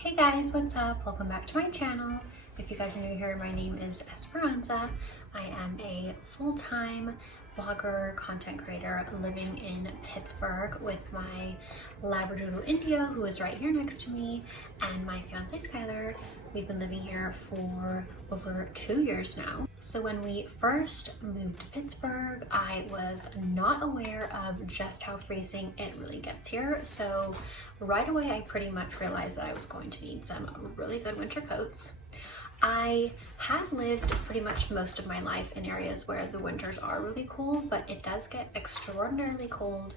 Hey guys, what's up? Welcome back to my channel. If you guys are new here, my name is Esperanza. I am a full-time blogger, content creator living in Pittsburgh with my Labradoodle India, who is right here next to me, and my fiance Skylar. We've been living here for over 2 years now. So when we first moved to Pittsburgh, I was not aware of just how freezing it really gets here. So right away, I pretty much realized that I was going to need some really good winter coats. I have lived pretty much most of my life in areas where the winters are really cool, but it does get extraordinarily cold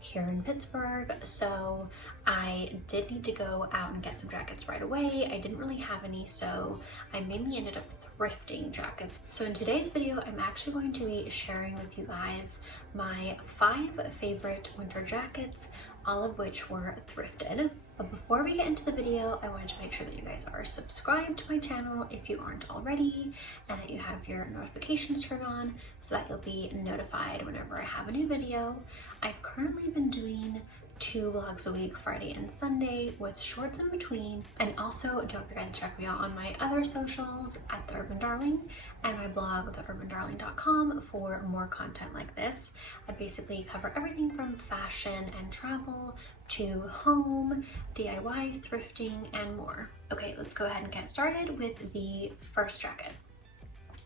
here in Pittsburgh, so I did need to go out and get some jackets right away. I didn't really have any, so I mainly ended up thrifting jackets. So in today's video, I'm actually going to be sharing with you guys my 5 favorite winter jackets, all of which were thrifted. But before we get into the video, I wanted to make sure that you guys are subscribed to my channel if you aren't already, and that you have your notifications turned on so that you'll be notified whenever I have a new video. I've currently been doing 2 vlogs a week, Friday and Sunday, with shorts in between. And also don't forget to check me out on my other socials at The Urban Darling and my blog, theurbandarling.com, for more content like this. I basically cover everything from fashion and travel to home, DIY, thrifting, and more. Okay, let's go ahead and get started with the first jacket.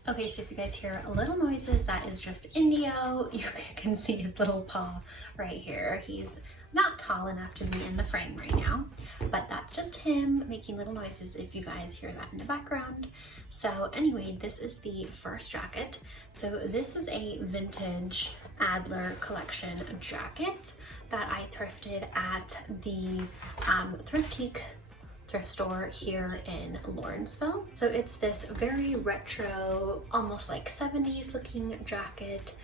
Okay, so if you guys hear little noises, that is just Indio. You can see his little paw right here. He's not tall enough to be in the frame right now, but that's just him making little noises if you guys hear that in the background. So anyway, this is the first jacket. So this is a vintage Adler collection jacket that I thrifted at the Thrifted thrift store here in Lawrenceville. So it's this very retro, almost like 70s looking jacket,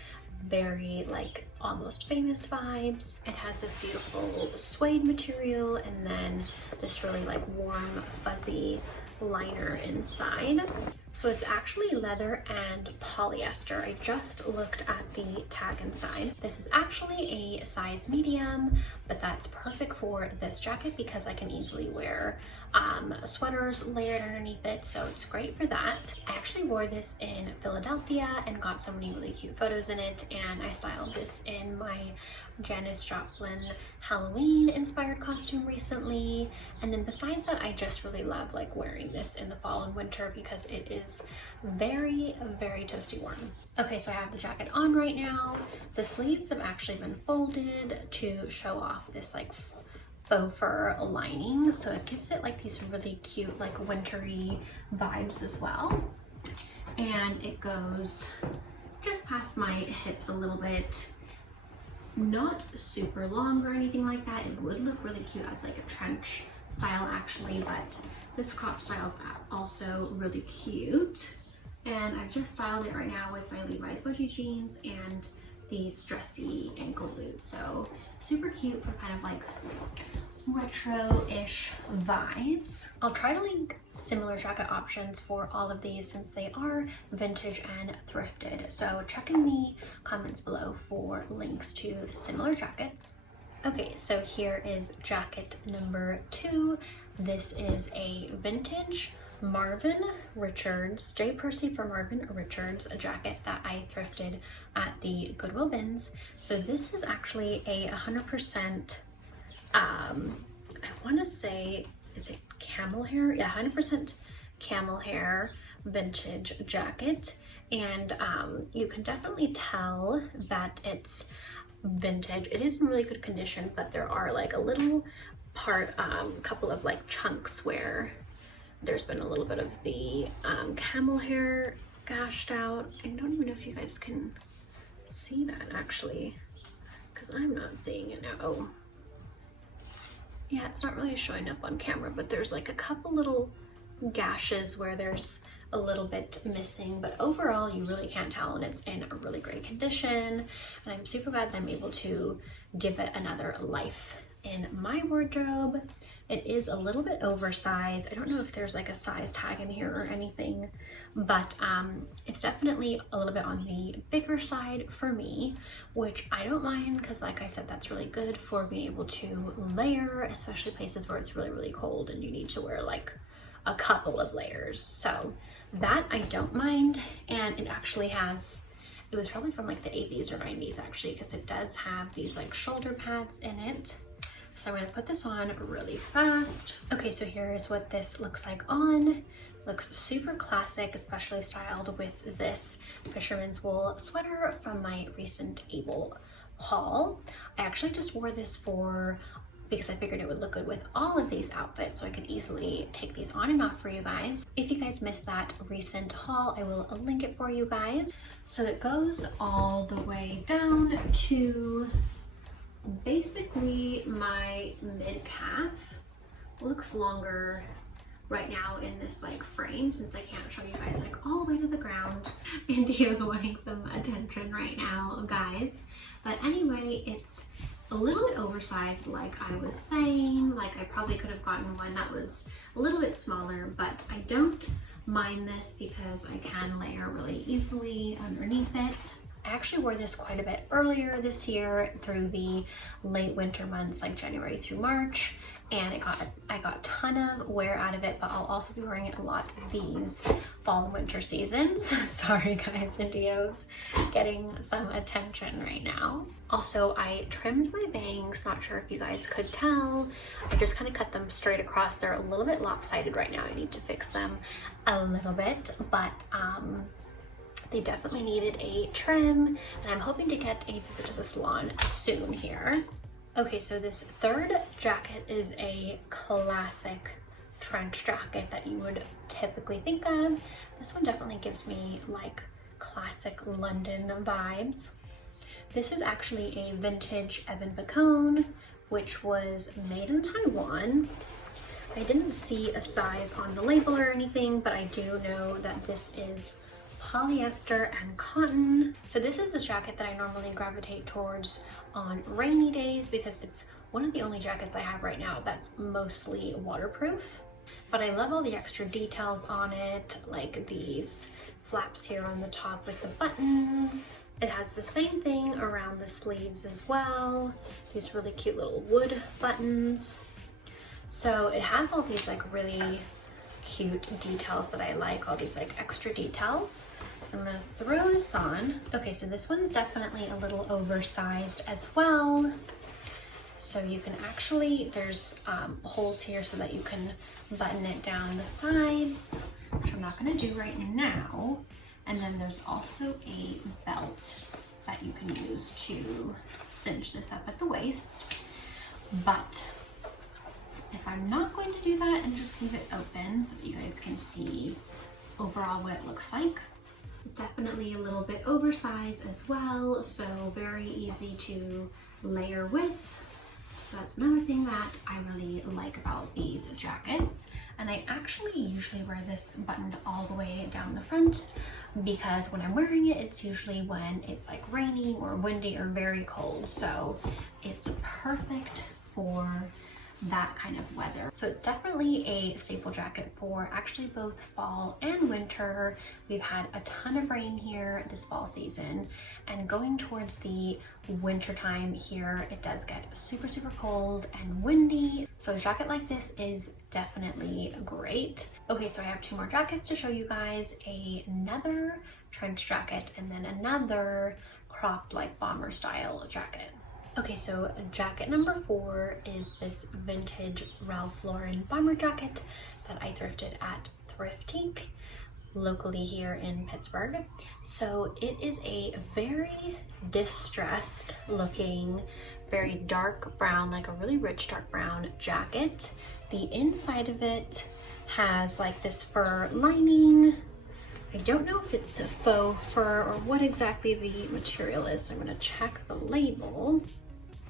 very like almost famous vibes. It has this beautiful suede material and then this really like warm fuzzy liner inside. So it's actually leather and polyester. I just looked at the tag inside. This is actually a size medium, but that's perfect for this jacket because I can easily wear sweaters layered underneath it, so it's great for that. I actually wore this in Philadelphia and got so many really cute photos in it, and I styled this in my Janis Joplin Halloween inspired costume recently. And then besides that, I just really love like wearing this in the fall and winter because it is very toasty warm. Okay, so I have the jacket on right now. The sleeves have actually been folded to show off this like faux fur lining, so it gives it like these really cute like wintry vibes as well. And it goes just past my hips a little bit. Not super long or anything like that. It would look really cute as like a trench style actually, but this crop style is also really cute. And I've just styled it right now with my Levi's wedgie jeans and these dressy ankle boots. So super cute for kind of like retro-ish vibes. I'll try to link similar jacket options for all of these since they are vintage and thrifted. So check in the comments below for links to similar jackets. Okay, so here is jacket number 2. This is a vintage Marvin Richards, J. Percy for Marvin Richards, a jacket that I thrifted at the Goodwill bins. So this is actually a 100%, I want to say, is it camel hair? Yeah, 100% camel hair vintage jacket. And you can definitely tell that it's vintage. It is in really good condition, but there are like a little part, couple of like chunks where there's been a little bit of the camel hair gashed out. I don't even know if you guys can see that actually, because I'm not seeing it now. Oh, yeah, it's not really showing up on camera, but there's like a couple little gashes where there's a little bit missing, but overall you really can't tell, and it's in a really great condition. And I'm super glad that I'm able to give it another life in my wardrobe. It is a little bit oversized. I don't know if there's like a size tag in here or anything, but it's definitely a little bit on the bigger side for me, which I don't mind because like I said, that's really good for being able to layer, especially places where it's really, really cold and you need to wear like a couple of layers. So that I don't mind. And it actually has, it was probably from like the 80s or 90s actually, because it does have these like shoulder pads in it. So I'm gonna put this on really fast. Okay, so here is what this looks like on. Looks super classic, especially styled with this fisherman's wool sweater from my recent Able haul. I actually just wore this because I figured it would look good with all of these outfits, so I could easily take these on and off for you guys. If you guys missed that recent haul, I will link it for you guys. So it goes all the way down to basically my mid-calf. Looks longer right now in this like frame since I can't show you guys like all the way to the ground. Indio's wanting some attention right now, guys. But anyway, it's a little bit oversized like I was saying. Like I probably could have gotten one that was a little bit smaller, but I don't mind this because I can layer really easily underneath it. I actually wore this quite a bit earlier this year through the late winter months like January through March, and I got a ton of wear out of it, but I'll also be wearing it a lot these fall and winter seasons. Sorry guys, Indio's getting some attention right now. Also, I trimmed my bangs, not sure if you guys could tell. I just kind of cut them straight across. They're a little bit lopsided right now. I need to fix them a little bit, but they definitely needed a trim, and I'm hoping to get a visit to the salon soon here. Okay, so this third jacket is a classic trench jacket that you would typically think of. This one definitely gives me like classic London vibes. This is actually a vintage Evan Bacone, which was made in Taiwan. I didn't see a size on the label or anything, but I do know that this is polyester and cotton. So this is the jacket that I normally gravitate towards on rainy days because it's one of the only jackets I have right now that's mostly waterproof. But I love all the extra details on it, like these flaps here on the top with the buttons. It has the same thing around the sleeves as well. These really cute little wood buttons. So it has all these like really cute details that I like, all these like extra details. So I'm gonna throw this on. Okay, so this one's definitely a little oversized as well. So you can actually, there's holes here so that you can button it down the sides, which I'm not gonna do right now. And then there's also a belt that you can use to cinch this up at the waist. But if I'm not going to do that and just leave it open so that you guys can see overall what it looks like, it's definitely a little bit oversized as well, so very easy to layer with. So that's another thing that I really like about these jackets. And I actually usually wear this buttoned all the way down the front because when I'm wearing it, it's usually when it's like rainy or windy or very cold. So it's perfect for that kind of weather. So it's definitely a staple jacket for actually both fall and winter. We've had a ton of rain here this fall season, and going towards the winter time here, it does get super, super cold and windy. So a jacket like this is definitely great. Okay, so I have two more jackets to show you guys, another trench jacket and then another cropped like bomber style jacket. Okay, so jacket number 4 is this vintage Ralph Lauren bomber jacket that I thrifted at Thrifted locally here in Pittsburgh. So it is a very distressed looking, very dark brown, like a really rich dark brown jacket. The inside of it has like this fur lining. I don't know if it's a faux fur or what exactly the material is, so I'm gonna check the label.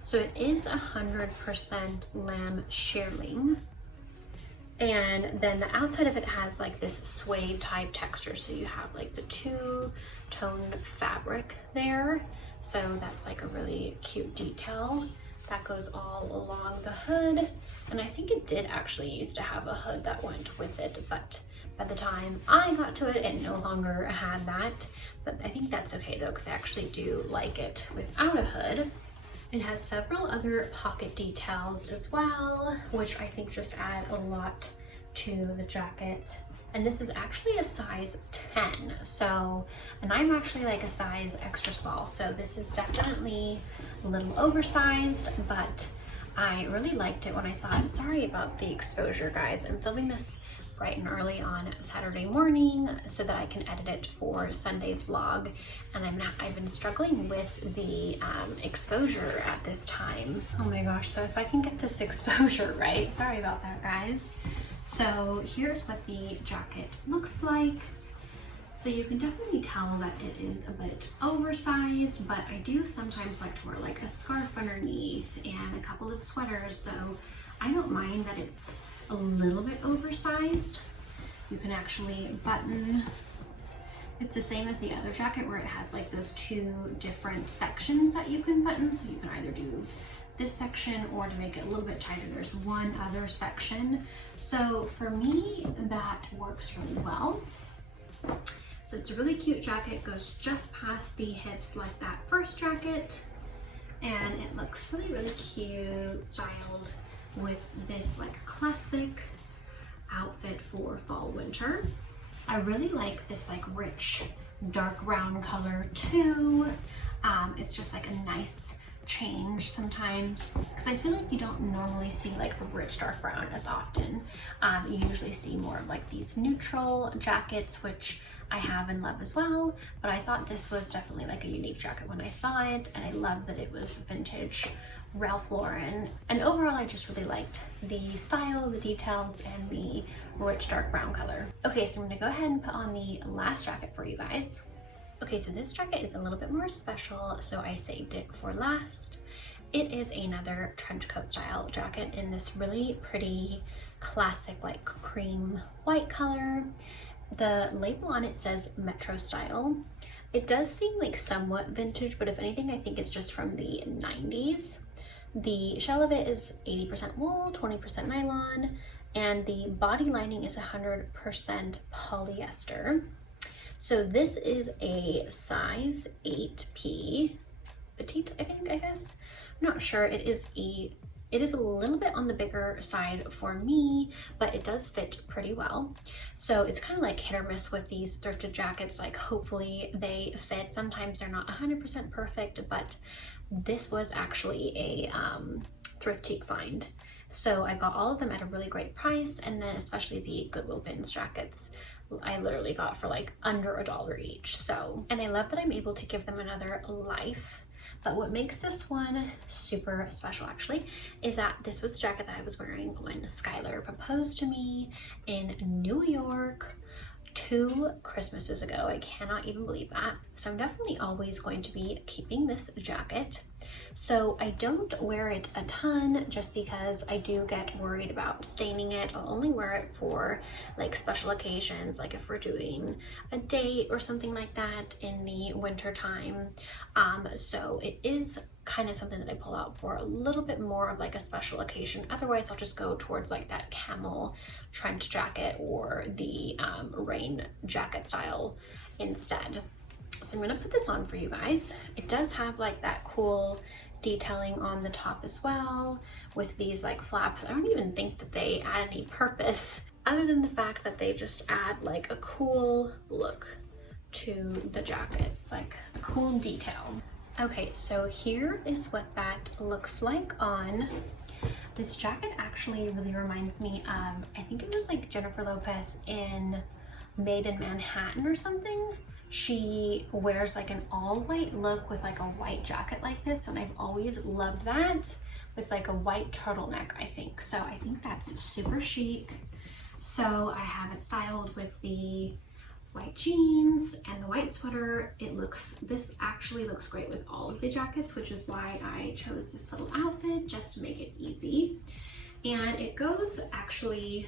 So it is 100% lamb shearling. And then the outside of it has like this suede type texture. So you have like the two-toned fabric there. So that's like a really cute detail. that goes all along the hood. And I think it did actually used to have a hood that went with it, but by the time I got to it, it no longer had that. But I think that's okay though, because I actually do like it without a hood. It has several other pocket details as well, which I think just add a lot to the jacket. And this is actually a size 10. So, and I'm actually like a size extra small. So this is definitely a little oversized, but I really liked it when I saw it. Sorry about the exposure, guys. I'm filming this bright and early on Saturday morning so that I can edit it for Sunday's vlog. And I've been struggling with the exposure at this time. Oh my gosh, so if I can get this exposure right, sorry about that, guys. So here's what the jacket looks like. So you can definitely tell that it is a bit oversized, but I do sometimes like to wear like a scarf underneath and a couple of sweaters, so I don't mind that it's a little bit oversized. You can actually button. It's the same as the other jacket where it has like those two different sections that you can button, so you can either do this section, or to make it a little bit tighter, there's one other section. So for me, that works really well. So it's a really cute jacket, goes just past the hips like that first jacket, and it looks really, really cute, styled with this like classic outfit for fall winter. I really like this like rich dark brown color too. It's just like a nice change sometimes, because I feel like you don't normally see like a rich dark brown as often. You usually see more of like these neutral jackets, which I have and love as well, but I thought this was definitely like a unique jacket when I saw it, and I love that it was vintage Ralph Lauren. And overall, I just really liked the style, the details, and the rich dark brown color. Okay, so I'm gonna go ahead and put on the last jacket for you guys. Okay, so this jacket is a little bit more special, so I saved it for last. It is another trench coat style jacket in this really pretty classic like cream white color. The label on it says Metro style. It does seem like somewhat vintage, but if anything, I think it's just from the 90s. The shell of it is 80% wool, 20% nylon, and the body lining is 100% polyester. So this is a size 8P, petite, I guess. I'm not sure. It is a little bit on the bigger side for me, but it does fit pretty well. So it's kind of like hit or miss with these thrifted jackets. Like hopefully they fit. Sometimes they're not 100% perfect, but this was actually a thrift Chic find. So I got all of them at a really great price, and then especially the Goodwill bins jackets I literally got for like under $1 each. So, and I love that I'm able to give them another life. But what makes this one super special actually is that this was the jacket that I was wearing when Skylar proposed to me in New York 2 Christmases ago. I cannot even believe that. So I'm definitely always going to be keeping this jacket. So I don't wear it a ton just because I do get worried about staining it. I'll only wear it for like special occasions, like if we're doing a date or something like that in the winter time. So it is kind of something that I pull out for a little bit more of like a special occasion. Otherwise, I'll just go towards like that camel trench jacket or the rain jacket style instead. So I'm gonna put this on for you guys. It does have like that cool detailing on the top as well with these like flaps. I don't even think that they add any purpose other than the fact that they just add like a cool look to the jackets, like a cool detail. Okay, so here is what that looks like on. This jacket actually really reminds me of, I think it was like Jennifer Lopez in Made in Manhattan or something. She wears like an all white look with like a white jacket like this, and I've always loved that with like a white turtleneck, I think. So I think that's super chic. So I have it styled with the white jeans and the white sweater. This actually looks great with all of the jackets, which is why I chose this little outfit, just to make it easy. And it goes actually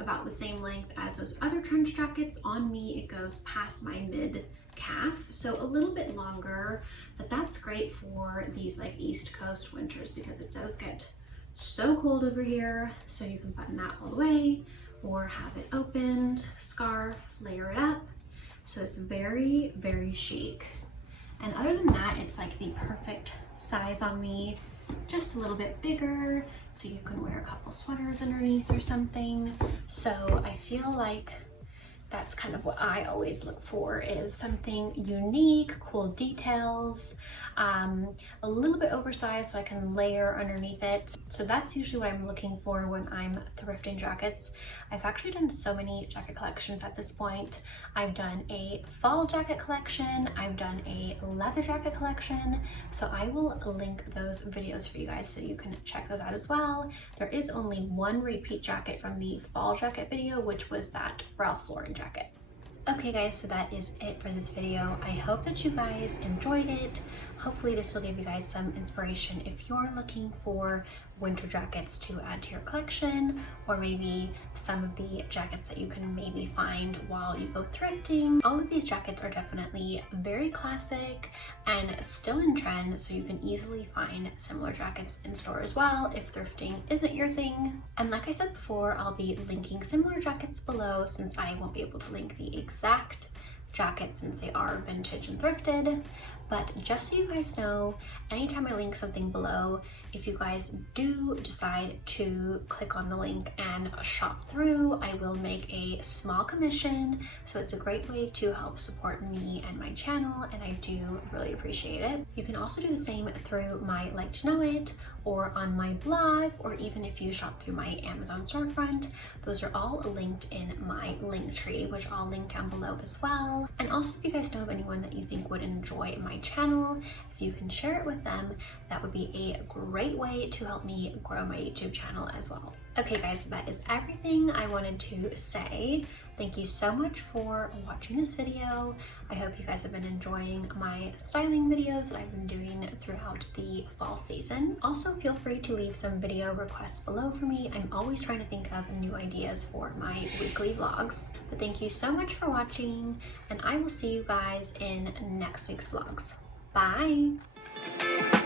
about the same length as those other trench jackets. On me, it goes past my mid calf, so a little bit longer, but that's great for these like East Coast winters because it does get so cold over here. So you can button that all the way or have it opened, scarf, layer it up. So it's very, very chic. And other than that, it's like the perfect size on me, just a little bit bigger, so you can wear a couple sweaters underneath or something. So I feel like that's kind of what I always look for, is something unique, cool details, a little bit oversized so I can layer underneath it. So that's usually what I'm looking for when I'm thrifting jackets. I've actually done so many jacket collections at this point. I've done a fall jacket collection, I've done a leather jacket collection, so I will link those videos for you guys so you can check those out as well. There is only one repeat jacket from the fall jacket video, which was that Ralph Lauren jacket. Okay guys, so that is it for this video. I hope that you guys enjoyed it. Hopefully this will give you guys some inspiration if you're looking for winter jackets to add to your collection, or maybe some of the jackets that you can maybe find while you go thrifting. All of these jackets are definitely very classic and still in trend, so you can easily find similar jackets in store as well if thrifting isn't your thing. And like I said before, I'll be linking similar jackets below, since I won't be able to link the exact jackets since they are vintage and thrifted. But just so you guys know, anytime I link something below, if you guys do decide to click on the link and shop through, I will make a small commission. So it's a great way to help support me and my channel, and I do really appreciate it. You can also do the same through my Like to Know It, or on my blog, or even if you shop through my Amazon storefront. Those are all linked in my link tree, which I'll link down below as well. And also, if you guys know of anyone that you think would enjoy my channel, if you can share it with them, that would be a great way to help me grow my YouTube channel as well. Okay guys, so that is everything I wanted to say. Thank you so much for watching this video. I hope you guys have been enjoying my styling videos that I've been doing throughout the fall season. Also, feel free to leave some video requests below for me. I'm always trying to think of new ideas for my weekly vlogs. But thank you so much for watching, and I will see you guys in next week's vlogs. Bye!